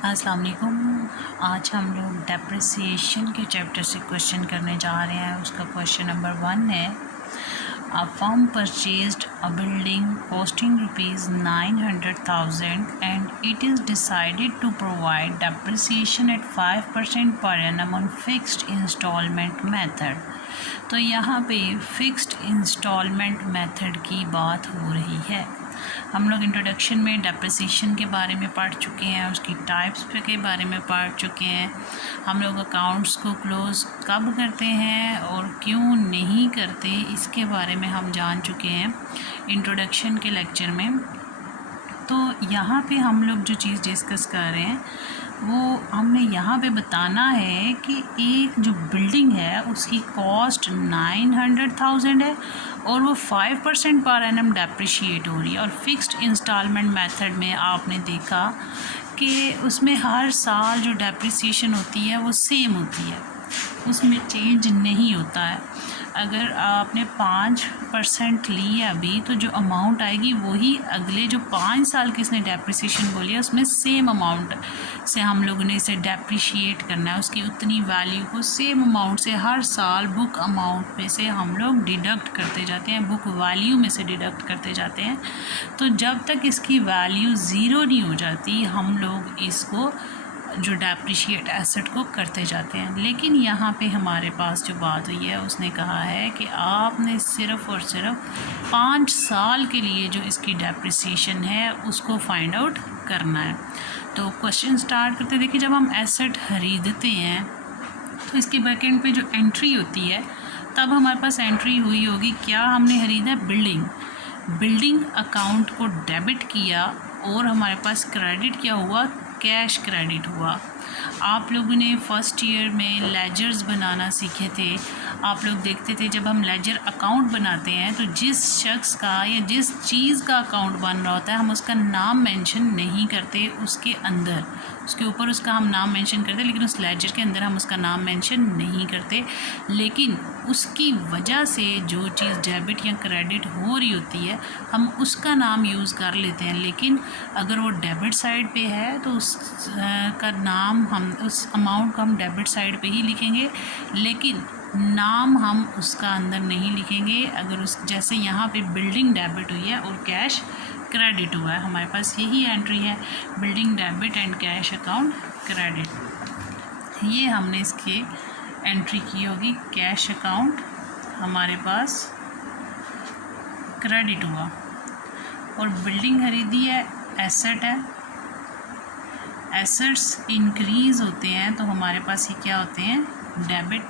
अस्सलाम वालेकुम। आज हम लोग डेप्रिसिएशन के चैप्टर से क्वेश्चन करने जा रहे हैं। उसका क्वेश्चन नंबर 1 है, a firm purchased a building costing ₹900,000 and it is decided to provide depreciation at 5% per annum on fixed instalment method. तो यहाँ पे फिक्स्ड इंस्टॉलमेंट मेथड की बात हो रही है। हम लोग इंट्रोडक्शन में डेप्रिसिएशन के बारे में पढ़ चुके हैं, उसकी टाइप्स के बारे में पढ़ चुके हैं। हम लोग अकाउंट्स को क्लोज़ कब करते हैं और क्यों नहीं करते, इसके बारे में हम जान चुके हैं इंट्रोडक्शन के लेक्चर में। तो यहाँ पे हम लोग जो चीज़ डिस्कस कर रहे हैं वो हमने यहाँ पे बताना है कि एक जो बिल्डिंग है उसकी कॉस्ट 900,000 है और वो 5% पर एनम डेप्रिशिएट हो रही है। और फिक्स्ड इंस्टॉलमेंट मेथड में आपने देखा कि उसमें हर साल जो डेप्रिसिएशन होती है वो सेम होती है, उसमें चेंज नहीं होता है। अगर आपने 5% ली है अभी, तो जो अमाउंट आएगी वही अगले जो 5 साल की इसने डेप्रिसिएशन बोली है उसमें सेम अमाउंट से हम लोगों ने इसे डेप्रिशिएट करना है। उसकी उतनी वैल्यू को सेम अमाउंट से हर साल बुक अमाउंट में से हम लोग डिडक्ट करते जाते हैं, बुक वैल्यू में से डिडक्ट करते जाते हैं। तो जब तक इसकी वैल्यू ज़ीरो नहीं हो जाती हम लोग इसको जो डेप्रिशिएट एसेट को करते जाते हैं। लेकिन यहाँ पे हमारे पास जो बात हुई है उसने कहा है कि आपने सिर्फ़ और सिर्फ 5 साल के लिए जो इसकी डेप्रिसिएशन है उसको फाइंड आउट करना है। तो क्वेश्चन स्टार्ट करते हैं। देखिए, जब हम एसेट खरीदते हैं तो इसके बैकेंड पे जो एंट्री होती है तब हमारे पास एंट्री हुई होगी, क्या हमने खरीदा? बिल्डिंग अकाउंट को डेबिट किया और हमारे पास क्रेडिट क्या हुआ? कैश क्रेडिट हुआ। आप लोगों ने फर्स्ट ईयर में लेजर्स बनाना सीखे थे। आप लोग देखते थे जब हम लेजर अकाउंट बनाते हैं तो जिस शख्स का या जिस चीज़ का अकाउंट बन रहा होता है हम उसका नाम मेंशन नहीं करते, उसके अंदर उसके ऊपर उसका हम नाम मेंशन करते, लेकिन उस लेजर के अंदर हम उसका नाम मेंशन नहीं करते। लेकिन उसकी वजह से जो चीज़ डेबिट या क्रेडिट हो रही होती है हम उसका नाम यूज़ कर लेते हैं। लेकिन अगर वो डेबिट साइड पे है तो उसका नाम हम उस अमाउंट को हम डेबिट साइड पे ही लिखेंगे, लेकिन नाम हम उसका अंदर नहीं लिखेंगे। अगर उस जैसे यहाँ पे बिल्डिंग डेबिट हुई है और कैश क्रेडिट हुआ है, हमारे पास यही एंट्री है, building debit and cash account credit. ये हमने इसकी एंट्री की होगी। कैश अकाउंट हमारे पास क्रेडिट हुआ और बिल्डिंग खरीदी है, एसेट है। एसेट्स इंक्रीज़ होते हैं तो हमारे पास ये क्या होते हैं? डेबिट।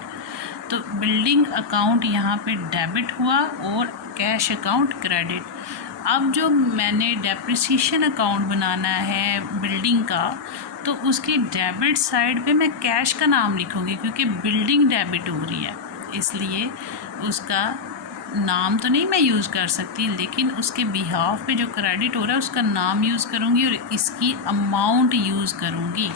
तो बिल्डिंग अकाउंट यहाँ पे डेबिट हुआ और कैश अकाउंट क्रेडिट। अब जो मैंने डेप्रिसिएशन अकाउंट बनाना है बिल्डिंग का, तो उसकी डेबिट साइड पे मैं कैश का नाम लिखूँगी क्योंकि बिल्डिंग डेबिट हो रही है, इसलिए उसका नाम तो नहीं मैं यूज़ कर सकती, लेकिन उसके बिहाफ पे जो क्रेडिट हो रहा है उसका नाम यूज़ करूँगी और इसकी अमाउंट यूज़ करूँगी।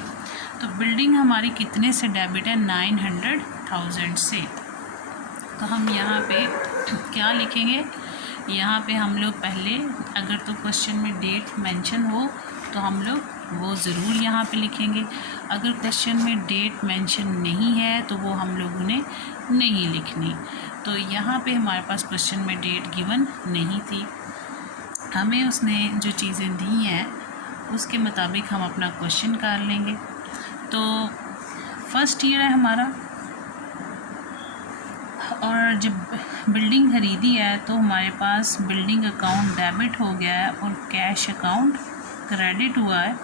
तो बिल्डिंग हमारी कितने से डेबिट है? 900,000 से। तो हम यहाँ पे क्या लिखेंगे? यहाँ पे हम लोग पहले, अगर तो क्वेश्चन में डेट मेंशन हो तो हम लोग वो ज़रूर यहाँ पे लिखेंगे। अगर क्वेश्चन में डेट मेंशन नहीं है तो वो हम लोगों ने नहीं लिखनी। तो यहाँ पे हमारे पास क्वेश्चन में डेट गिवन नहीं थी, हमें उसने जो चीज़ें दी हैं उसके मुताबिक हम अपना क्वेश्चन कर लेंगे। तो फर्स्ट ईयर है हमारा और जब बिल्डिंग खरीदी है तो हमारे पास बिल्डिंग अकाउंट डेबिट हो गया है और कैश अकाउंट क्रेडिट हुआ है,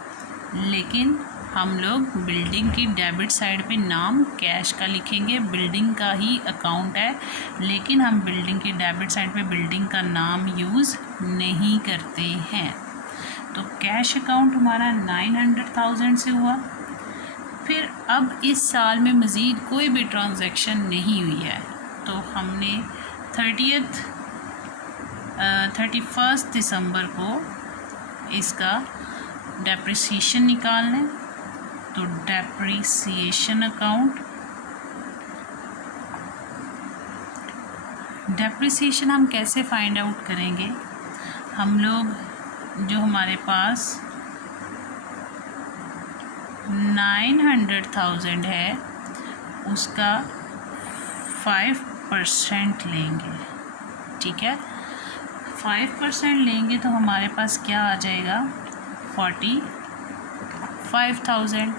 लेकिन हम लोग बिल्डिंग की डेबिट साइड पे नाम कैश का लिखेंगे। बिल्डिंग का ही अकाउंट है लेकिन हम बिल्डिंग की डेबिट साइड पे बिल्डिंग का नाम यूज़ नहीं करते हैं। तो कैश अकाउंट हमारा 900,000 से हुआ। फिर अब इस साल में मज़ीद कोई भी ट्रांजैक्शन नहीं हुई है तो हमने 31 दिसंबर को इसका डेप्रिसिएशन निकालना है। तो डेप्रिसिएशन अकाउंट, डेप्रिसिएशन हम कैसे फाइंड आउट करेंगे? हम लोग जो हमारे पास 900,000 है उसका 5% लेंगे, ठीक है। 5% लेंगे तो हमारे पास क्या आ जाएगा 45,000।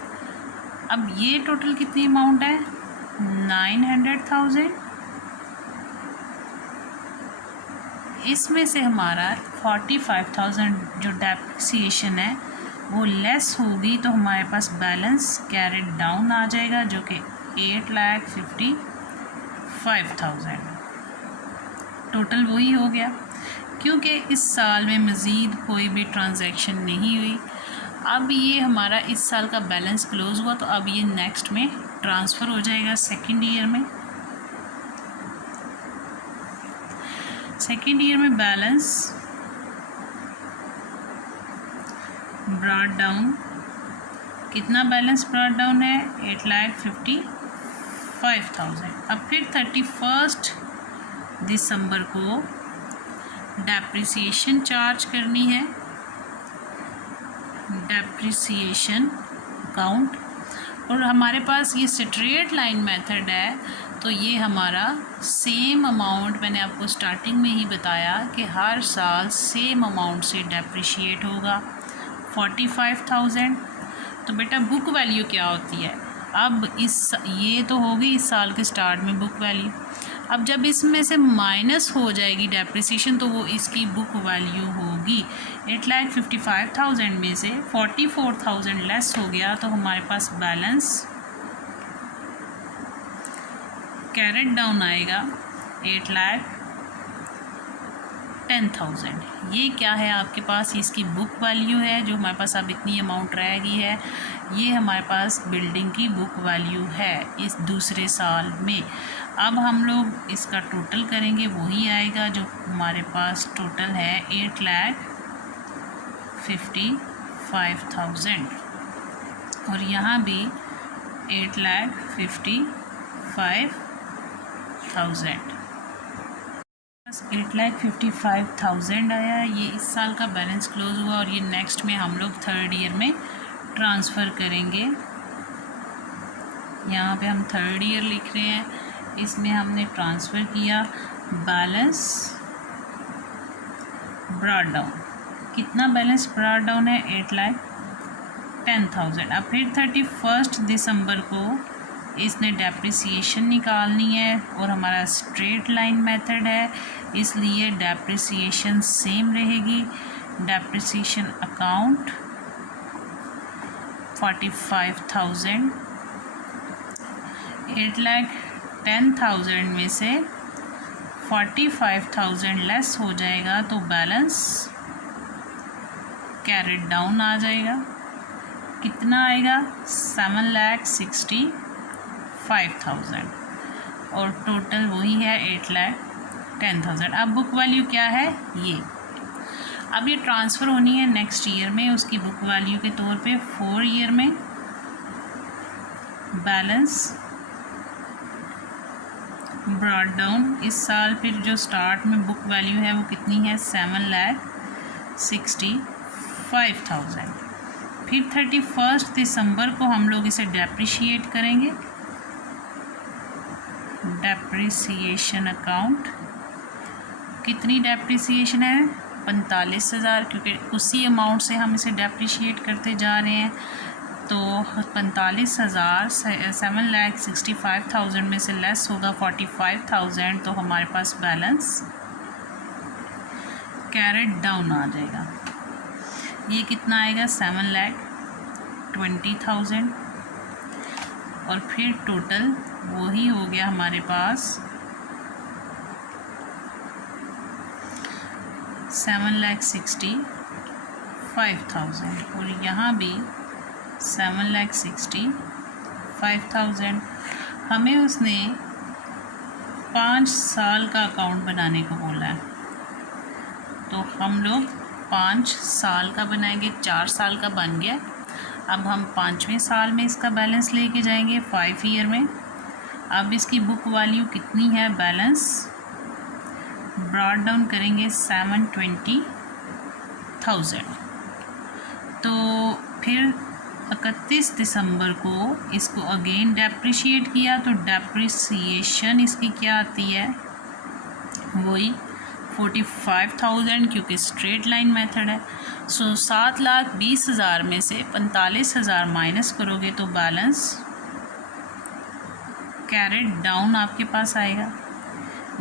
अब ये टोटल कितनी अमाउंट है 900,000, इसमें से हमारा 45,000 जो डेप्रिसिएशन है वो लेस होगी तो हमारे पास बैलेंस कैरेट डाउन आ जाएगा जो कि 8,55,000 टोटल वही हो गया। क्योंकि इस साल में मज़ीद कोई भी ट्रांजैक्शन नहीं हुई, अब ये हमारा इस साल का बैलेंस क्लोज हुआ तो अब ये नेक्स्ट में ट्रांसफ़र हो जाएगा सेकेंड ईयर में। सेकेंड ईयर में बैलेंस ब्रॉट डाउन, कितना बैलेंस ब्रॉट डाउन है 8,55,000। अब फिर 31 दिसंबर को डेप्रिसिएशन चार्ज करनी है, डेप्रिसिएशन अकाउंट, और हमारे पास ये स्ट्रेट लाइन मेथड है तो ये हमारा सेम अमाउंट, मैंने आपको स्टार्टिंग में ही बताया कि हर साल सेम अमाउंट से डेप्रिशिएट होगा 45,000। तो बेटा बुक वैल्यू क्या होती है, अब ये तो होगी इस साल के स्टार्ट में बुक वैल्यू। अब जब इसमें से माइनस हो जाएगी डेप्रिसिएशन तो वो इसकी बुक वैल्यू होगी। 8,55,000 में से 44,000 लेस हो गया तो हमारे पास बैलेंस कैरेट डाउन आएगा 8,10,000। ये क्या है आपके पास, इसकी बुक वैल्यू है जो हमारे पास अब इतनी अमाउंट रहेगी है, ये हमारे पास बिल्डिंग की बुक वैल्यू है इस दूसरे साल में। अब हम लोग इसका टोटल करेंगे, वही आएगा जो हमारे पास टोटल है 8,55,000 और यहाँ भी 8,55,000। 8,55,000 आया, ये इस साल का बैलेंस क्लोज हुआ और ये नेक्स्ट में हम लोग थर्ड ईयर में ट्रांसफ़र करेंगे। यहाँ पे हम थर्ड ईयर लिख रहे हैं, इसमें हमने ट्रांसफ़र किया बैलेंस ब्रॉट डाउन, कितना बैलेंस ब्रॉट डाउन है 8,10,000। अब फिर 31 दिसंबर को इसने डेप्रिसिएशन निकालनी है और हमारा स्ट्रेट लाइन मेथड है इसलिए डेप्रिसिएशन सेम रहेगी। डेप्रिसिएशन अकाउंट 45,000, 8,10,000 में से 45,000 लेस हो जाएगा तो बैलेंस कैरेट डाउन आ जाएगा, कितना आएगा 7,65,000 और टोटल वही है 8,10,000। अब बुक वैल्यू क्या है ये, अब ये ट्रांसफ़र होनी है नेक्स्ट ईयर में उसकी बुक वैल्यू के तौर पे 4 ईयर में। बैलेंस ब्रॉट डाउन इस साल फिर जो स्टार्ट में बुक वैल्यू है वो कितनी है 7,65,000। फिर 31 दिसंबर को हम लोग इसे डेप्रिशिएट करेंगे। डेप्रिसिएशन अकाउंट, कितनी डेप्रिसिएशन है 45,000 क्योंकि उसी अमाउंट से हम इसे डेप्रिशिएट करते जा रहे हैं तो 45,000 7,65,000 में से लेस होगा 45,000 तो हमारे पास बैलेंस कैरेट डाउन आ जाएगा। ये कितना आएगा 7,20,000 और फिर टोटल वही हो गया हमारे पास 7,65,000 और यहाँ भी 7,65,000। हमें उसने 5 साल का अकाउंट बनाने को बोला है तो हम लोग 5 साल का बनाएंगे। 4 साल का बन गया, अब हम 5वें साल में इसका बैलेंस लेके जाएंगे 5 ईयर में। अब इसकी बुक वैल्यू कितनी है, बैलेंस ब्रॉट डाउन करेंगे 7,20,000 तो फिर 31 दिसंबर को इसको अगेन डेप्रिशिएट किया, तो डेप्रिसिएशन इसकी क्या आती है, वही 45,000, क्योंकि स्ट्रेट लाइन मेथड है। सो 7,20,000 में से 45,000 माइनस करोगे तो बैलेंस कैरेट डाउन आपके पास आएगा।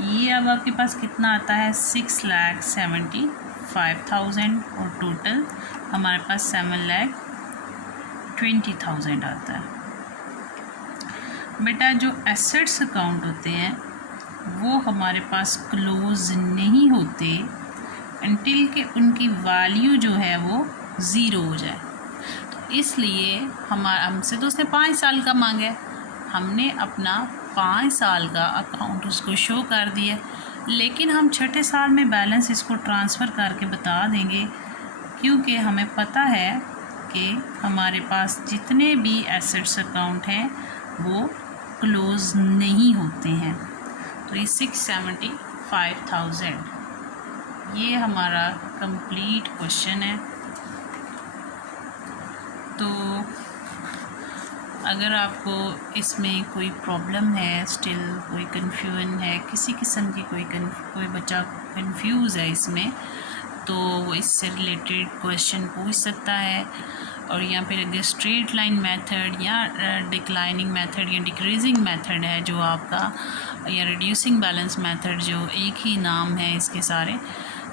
ये अब आपके पास कितना आता है, 6,75,000, और टोटल हमारे पास 7,20,000 आता है। बेटा जो एसेट्स अकाउंट होते हैं वो हमारे पास क्लोज नहीं होते अनटिल के उनकी वैल्यू जो है वो ज़ीरो हो जाए। तो इसलिए हमसे तो उसने 5 साल का मांगा है, हमने अपना 5 साल का अकाउंट उसको शो कर दिया, लेकिन हम छठे साल में बैलेंस इसको ट्रांसफ़र करके बता देंगे, क्योंकि हमें पता है कि हमारे पास जितने भी एसेट्स अकाउंट हैं वो क्लोज़ नहीं होते हैं। तो ये 675,000 ये हमारा कंप्लीट क्वेश्चन है। तो अगर आपको इसमें कोई प्रॉब्लम है, स्टिल कोई कन्फ्यूजन है, किसी किस्म की कोई बच्चा कंफ्यूज है इसमें, तो वो इससे रिलेटेड क्वेश्चन पूछ सकता है। और या फिर अगर स्ट्रेट लाइन मेथड या डिक्लाइनिंग मेथड या डिक्रीजिंग मेथड है जो आपका, या रिड्यूसिंग बैलेंस मेथड, जो एक ही नाम है इसके सारे,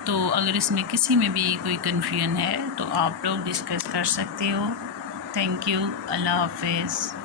तो अगर इसमें किसी में भी कोई कन्फ्यूजन है तो आप लोग डिस्कस कर सकते हो। थैंक यू, अल्लाह हाफिज़।